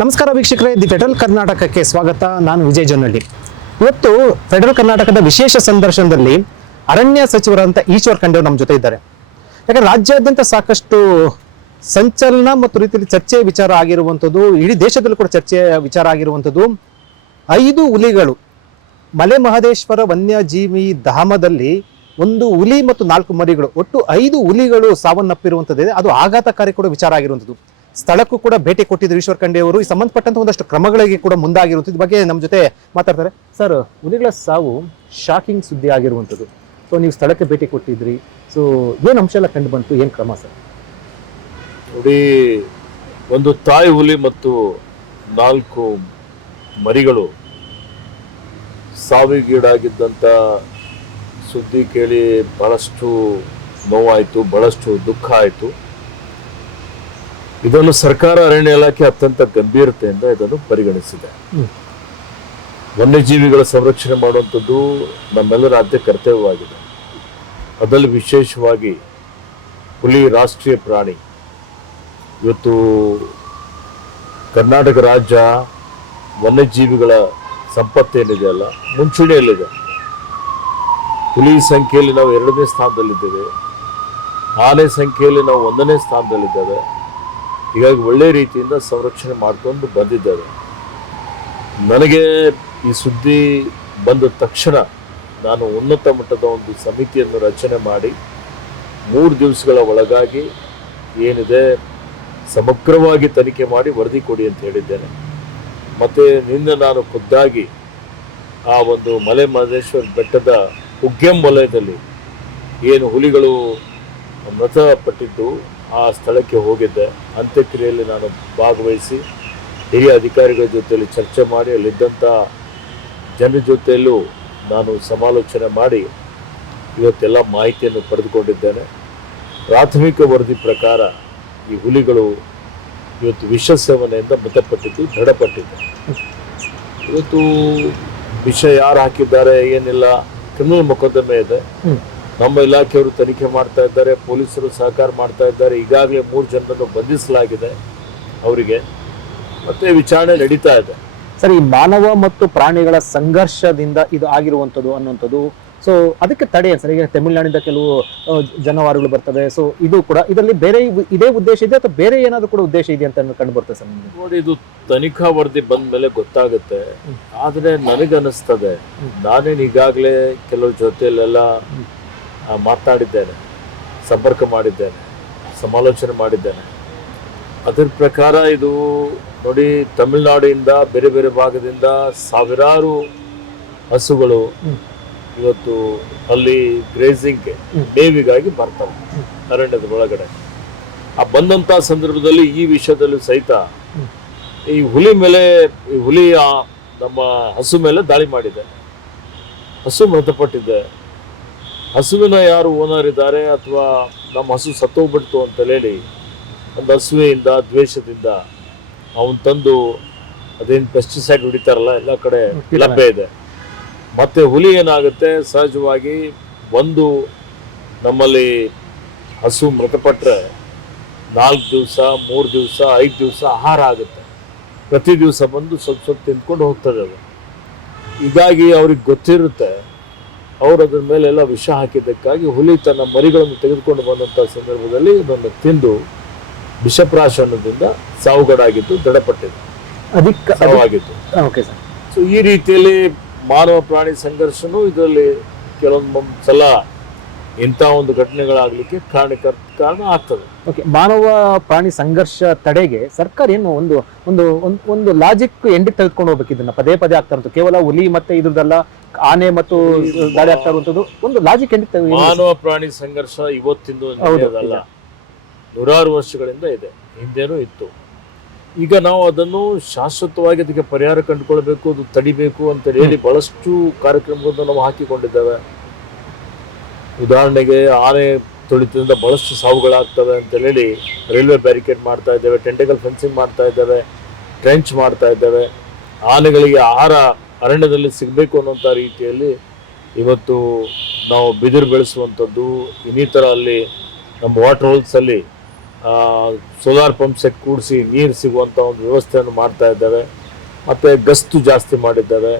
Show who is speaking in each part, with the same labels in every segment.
Speaker 1: ನಮಸ್ಕಾರ ವೀಕ್ಷಕರೇ, the federal ಕರ್ನಾಟಕಕ್ಕೆ ಸ್ವಾಗತ. ನಾನು ವಿಜಯ್ ಜೊನ್ನಳ್ಳಿ. ಇವತ್ತು ಫೆಡರಲ್ ಕರ್ನಾಟಕದ ವಿಶೇಷ ಸಂದರ್ಶನದಲ್ಲಿ ಅರಣ್ಯ ಸಚಿವರಂತ ಈಶ್ವರ್ ಖಂಡೆ ನಮ್ಮ ಜೊತೆ ಇದ್ದಾರೆ. ಯಾಕಂದ್ರೆ ರಾಜ್ಯಾದ್ಯಂತ ಸಾಕಷ್ಟು ಸಂಚಲನ ಮತ್ತು ರೀತಿಯಲ್ಲಿ ಚರ್ಚೆ ವಿಚಾರ ಆಗಿರುವಂಥದ್ದು ಇಡೀ ದೇಶದಲ್ಲೂ ಕೂಡ ಚರ್ಚೆ ವಿಚಾರ ಆಗಿರುವಂಥದ್ದು ಐದು ಹುಲಿಗಳು. ಮಲೆ ಮಹದೇಶ್ವರ ವನ್ಯಜೀವಿ ಧಾಮದಲ್ಲಿ ಒಂದು ಹುಲಿ ಮತ್ತು ನಾಲ್ಕು ಮರಿಗಳು. ಒಟ್ಟು ಐದು ಹುಲಿಗಳು ಸಾವನ್ನಪ್ಪಿರುವಂಥದ್ದಿದೆ ಅದು ಆಘಾತಕಾರಿ ಕೂಡ ವಿಚಾರ ಆಗಿರುವಂಥದ್ದು ಸ್ಥಳಕ್ಕೂ ಕೂಡ ಭೇಟಿ ಕೊಟ್ಟಿದ್ರು ಈಶ್ವರ್ ಖಂಡೆ ಅವರು. ಈ ಸಂಬಂಧಪಟ್ಟಂತ ಒಂದಷ್ಟು ಕ್ರಮಗಳಿಗೆ ಕೂಡ ಮುಂದಾಗಿರುವಂಥದ್ದು ಬಗ್ಗೆ ನಮ್ಮ ಜೊತೆ ಮಾತಾಡ್ತಾರೆ. ಸರ್ ಹುಲಿಗಳ ಸಾವು ಶಾಕಿಂಗ್ ಸುದ್ದಿ ಆಗಿರುವಂಥದ್ದು. ಸೊ ನೀವು ಸ್ಥಳಕ್ಕೆ ಭೇಟಿ ಕೊಟ್ಟಿದ್ರಿ. ಸೊ ಏನು ಅಂಶ ಎಲ್ಲ ಕಂಡು ಬಂತು? ಏನು ಕ್ರಮ ಸರ್
Speaker 2: ನೋಡಿ, ಒಂದು ತಾಯಿ ಹುಲಿ ಮತ್ತು ನಾಲ್ಕು ಮರಿಗಳು ಸಾವಿಗೀಡಾಗಿದ್ದಂಥ ಸುದ್ದಿ ಕೇಳಿ ಬಹಳಷ್ಟು ನೋವಾಯಿತು, ಬಹಳಷ್ಟು ದುಃಖ ಆಯಿತು. ಇದನ್ನು ಸರ್ಕಾರ ಅರಣ್ಯ ಇಲಾಖೆ ಅತ್ಯಂತ ಗಂಭೀರತೆಯಿಂದ ಇದನ್ನು ಪರಿಗಣಿಸಿದೆ. ವನ್ಯಜೀವಿಗಳ ಸಂರಕ್ಷಣೆ ಮಾಡುವಂಥದ್ದು ನಮ್ಮೆಲ್ಲರ ಆದ್ಯ ಕರ್ತವ್ಯವಾಗಿದೆ. ಅದರಲ್ಲಿ ವಿಶೇಷವಾಗಿ ಹುಲಿ ರಾಷ್ಟ್ರೀಯ ಪ್ರಾಣಿ ಇವತ್ತು ಕರ್ನಾಟಕ ರಾಜ್ಯ ವನ್ಯಜೀವಿಗಳ ಸಂಪತ್ತೇನಿದೆ ಅಲ್ಲ ಮುಂಚೂಣಿಯಲ್ಲಿದೆ. ಹುಲಿ ಸಂಖ್ಯೆಯಲ್ಲಿ ನಾವು ಎರಡನೇ ಸ್ಥಾನದಲ್ಲಿದ್ದೇವೆ. ಆನೆ ಸಂಖ್ಯೆಯಲ್ಲಿ ನಾವು ಒಂದನೇ ಸ್ಥಾನದಲ್ಲಿದ್ದೇವೆ. ಹೀಗಾಗಿ ಒಳ್ಳೆ ರೀತಿಯಿಂದ ಸಂರಕ್ಷಣೆ ಮಾಡಿಕೊಂಡು ಬಂದಿದ್ದೇವೆ ನನಗೆ ಈ ಸುದ್ದಿ ಬಂದ ತಕ್ಷಣ ನಾನು ಉನ್ನತ ಮಟ್ಟದ ಒಂದು ಸಮಿತಿಯನ್ನು ರಚನೆ ಮಾಡಿ ಮೂರು ದಿವಸಗಳ ಒಳಗಾಗಿ ಏನಿದೆ ಸಮಗ್ರವಾಗಿ ತನಿಖೆ ಮಾಡಿ ವರದಿ ಕೊಡಿ ಅಂತ ಹೇಳಿದ್ದೇನೆ. ಮತ್ತು ನಿನ್ನೆ ನಾನು ಖುದ್ದಾಗಿ ಆ ಒಂದು ಮಲೆ ಮಹದೇಶ್ವರ ಬೆಟ್ಟದ ಉಗ್ಗೆಂ ವಲಯದಲ್ಲಿ ಏನು ಹುಲಿಗಳು ಮೃತಪಟ್ಟಿದ್ದು ಆ ಸ್ಥಳಕ್ಕೆ ಹೋಗಿದ್ದೆ. ಅಂತ್ಯಕ್ರಿಯೆಯಲ್ಲಿ ನಾನು ಭಾಗವಹಿಸಿ ಹಿರಿಯ ಅಧಿಕಾರಿಗಳ ಜೊತೆಯಲ್ಲಿ ಚರ್ಚೆ ಮಾಡಿ ಅಲ್ಲಿದ್ದಂಥ ಜನರ ಜೊತೆಯಲ್ಲೂ ನಾನು ಸಮಾಲೋಚನೆ ಮಾಡಿ ಇವತ್ತೆಲ್ಲ ಮಾಹಿತಿಯನ್ನು ಪಡೆದುಕೊಂಡಿದ್ದೇನೆ. ಪ್ರಾಥಮಿಕ ವರದಿ ಪ್ರಕಾರ ಈ ಹುಲಿಗಳು ಇವತ್ತು ವಿಷ ಸೇವನೆಯಿಂದ ಮೃತಪಟ್ಟಿದ್ದು, ದೃಢಪಟ್ಟಿದೆ. ಇವತ್ತು ವಿಷ ಯಾರು ಹಾಕಿದ್ದಾರೆ ಏನಿಲ್ಲ, ಕ್ರಿಮಿನಲ್ ಮೊಕದ್ದಮೆ ಇದೆ. ನಮ್ಮ ಇಲಾಖೆಯವರು ತನಿಖೆ ಮಾಡ್ತಾ ಇದ್ದಾರೆ ಪೊಲೀಸರು ಸಹಕಾರ ಮಾಡ್ತಾ ಇದ್ದಾರೆ. ಈಗಾಗಲೇ ಮೂರು ಜನರನ್ನು ಬಂಧಿಸಲಾಗಿದೆ ಅವರಿಗೆ. ಮತ್ತೆ ವಿಚಾರಣೆ ನಡೀತಾ ಇದೆ.
Speaker 1: ಸರ್ ಈ ಮಾನವ ಮತ್ತು ಪ್ರಾಣಿಗಳ ಸಂಘರ್ಷದಿಂದ ಇದು ಆಗಿರುವಂಥದ್ದು ಅನ್ನುವಂಥದ್ದು ಸೊ ಅದಕ್ಕೆ ತಡೆ ಏನ್ ಸರ್. ಈಗ ತಮಿಳುನಾಡಿಂದ ಕೆಲವು ಜನವಾರುಗಳು ಬರ್ತವೆ ಸೊ ಇದು ಕೂಡ ಇದರಲ್ಲಿ ಬೇರೆ ಇದೇ ಉದ್ದೇಶ ಇದೆ ಅಥವಾ ಬೇರೆ ಏನಾದರೂ ಕೂಡ ಉದ್ದೇಶ ಇದೆ ಅಂತ ಕಂಡು ಬರ್ತದೆ ಸರ್
Speaker 2: ನೋಡಿ ಇದು ತನಿಖಾ ವರದಿ ಬಂದ ಮೇಲೆ ಗೊತ್ತಾಗುತ್ತೆ ಆದರೆ ನನಗನ್ನಿಸ್ತದೆ. ನಾನೇನು ಈಗಾಗಲೇ ಕೆಲವ್ರ ಜೊತೆಯಲ್ಲೆಲ್ಲ ಮಾತನಾಡಿದ್ದೇನೆ ಸಂಪರ್ಕ ಮಾಡಿದ್ದೇನೆ ಸಮಾಲೋಚನೆ ಮಾಡಿದ್ದೇನೆ. ಅದರ ಪ್ರಕಾರ ಇದು ನೋಡಿ ತಮಿಳುನಾಡಿಂದ ಬೇರೆ ಬೇರೆ ಭಾಗದಿಂದ ಸಾವಿರಾರು ಹಸುಗಳು ಇವತ್ತು ಅಲ್ಲಿ ಗ್ರೇಸಿಂಗ್ಗೆ. ಮೇವಿಗಾಗಿ ಬರ್ತವೆ. ಅರಣ್ಯದ ಒಳಗಡೆ. ಆ ಬಂದಂಥ ಸಂದರ್ಭದಲ್ಲಿ ಈ ವಿಷಯದಲ್ಲೂ ಸಹಿತ ಈ ಹುಲಿ ಮೇಲೆ ಈ ಹುಲಿ ನಮ್ಮ ಹಸು ಮೇಲೆ ದಾಳಿ ಮಾಡಿದೆ. ಹಸು ಮೃತಪಟ್ಟಿದೆ. ಹಸುವಿನ ಯಾರು ಓನರ್ ಇದ್ದಾರೆ ಅಥವಾ ನಮ್ಮ ಹಸು ಸತ್ತೋಗ್ಬಿಡ್ತು ಅಂತ ಹೇಳಿ ಒಂದು ಹಸುವೆಯಿಂದ ದ್ವೇಷದಿಂದ ಅವನು ತಂದು ಅದೇನು ಪೆಸ್ಟಿಸೈಡ್ ಹೊಡಿತಾರಲ್ಲ ಎಲ್ಲ ಕಡೆ ಲಭ್ಯ ಇದೆ. ಮತ್ತೆ ಹುಲಿ ಏನಾಗುತ್ತೆ? ಸಹಜವಾಗಿ ಒಂದು ನಮ್ಮಲ್ಲಿ ಹಸು ಮೃತಪಟ್ಟರೆ ನಾಲ್ಕು ದಿವಸ ಮೂರು ದಿವಸ ಐದು ದಿವಸ ಆಹಾರ ಆಗುತ್ತೆ. ಪ್ರತಿ ದಿವಸ ಬಂದು ಸ್ವಲ್ಪ ಸ್ವಲ್ಪ ತಿಂದ್ಕೊಂಡು ಹೋಗ್ತದೆ ಅದು. ಹೀಗಾಗಿ ಅವ್ರಿಗೆ ಗೊತ್ತಿರುತ್ತೆ ಅವ್ರು ಅದ್ರ ಮೇಲೆಲ್ಲ ವಿಷ ಹಾಕಿದ್ದಕ್ಕಾಗಿ ಹುಲಿ ತನ್ನ ಮರಿಗಳನ್ನು ತೆಗೆದುಕೊಂಡು ಬಂದಂಥ ಸಂದರ್ಭದಲ್ಲಿ ಇದನ್ನು ತಿಂದು ವಿಷಪ್ರಾಶನದಿಂದ ಸಾವುಗಡಾಗಿದ್ದು ದೃಢಪಟ್ಟಿದೆ.
Speaker 1: ಅದಕ್ಕೆ
Speaker 2: ಸಾವಾಗಿತ್ತು
Speaker 1: ಓಕೆ ಸರ್
Speaker 2: ಸೊ ಈ ರೀತಿಯಲ್ಲಿ ಮಾನವ ಪ್ರಾಣಿ ಸಂಘರ್ಷನೂ ಇದರಲ್ಲಿ ಕೆಲವೊಂದು ಸಲ ಇಂಥ ಒಂದು ಘಟನೆಗಳಾಗಲಿಕ್ಕೆ ಕಾರಣಕರ್ ಕಾರಣ ಆಗ್ತದೆ.
Speaker 1: ಓಕೆ ಮಾನವ ಪ್ರಾಣಿ ಸಂಘರ್ಷ ತಡೆಗೆ ಸರ್ಕಾರ ಏನು ಒಂದು ಒಂದು ಒಂದು ಲಾಜಿಕ್ ಎಂಡಿಗೆ ತೆಗೆದುಕೊಂಡು ಹೋಗ್ಬೇಕು ಇದನ್ನ. ಪದೇ ಪದೇ ಆಗ್ತಾ ಇರೋದು ಕೇವಲ ಹುಲಿ ಮತ್ತೆ ಇದ್ರದ್ದಲ್ಲ ಆನೆ ಮತ್ತು ಗಾಡಿ ಆಗ್ತಾ ಇರುವಂತದ್ದು ಒಂದು ಲಾಜಿಕ್ ಎಂಡಿಗೆ ತೆಗೆದು
Speaker 2: ಮಾನವ ಪ್ರಾಣಿ ಸಂಘರ್ಷ ಇವತ್ತಿಂದು ಅಲ್ಲ ನೂರಾರು ವರ್ಷಗಳಿಂದ ಇದೆ. ಹಿಂದೆನೂ ಇತ್ತು. ಈಗ ನಾವು ಅದನ್ನು ಶಾಶ್ವತವಾಗಿ ಅದಕ್ಕೆ ಪರಿಹಾರ ಕಂಡುಕೊಳ್ಬೇಕು ಅದು ತಡಿಬೇಕು ಅಂತ ಹೇಳಿ ಬಹಳಷ್ಟು ಕಾರ್ಯಕ್ರಮಗಳನ್ನು ನಾವು ಹಾಕಿಕೊಂಡಿದ್ದೇವೆ. ಉದಾಹರಣೆಗೆ ಆನೆ ತುಳಿತದಿಂದ ಬಹಳಷ್ಟು ಸಾವುಗಳಾಗ್ತವೆ ಅಂತ ಹೇಳಿ ರೈಲ್ವೆ ಬ್ಯಾರಿಕೇಡ್ ಮಾಡ್ತಾ ಇದ್ದೇವೆ, ಟೆಂಟೆಕಲ್ ಫೆನ್ಸಿಂಗ್ ಮಾಡ್ತಾ ಇದ್ದೇವೆ, ಟ್ರೆಂಚ್ ಮಾಡ್ತಾ ಇದ್ದೇವೆ. ಆನೆಗಳಿಗೆ ಆಹಾರ ಅರಣ್ಯದಲ್ಲಿ ಸಿಗಬೇಕು ಅನ್ನೋಂಥ ರೀತಿಯಲ್ಲಿ ಇವತ್ತು ನಾವು ಬಿದಿರು ಬೆಳೆಸುವಂಥದ್ದು, ಇನ್ನಿತರ ಅಲ್ಲಿ ನಮ್ಮ ವಾಟರ್ ಹೋಲ್ಸಲ್ಲಿ ಸೋಲಾರ್ ಪಂಪ್ ಸೆಟ್ ಕೂಡಿಸಿ ನೀರು ಸಿಗುವಂಥ ಒಂದು ವ್ಯವಸ್ಥೆಯನ್ನು ಮಾಡ್ತಾ ಇದ್ದೇವೆ. ಮತ್ತು ಗಸ್ತು ಜಾಸ್ತಿ ಮಾಡಿದ್ದೇವೆ,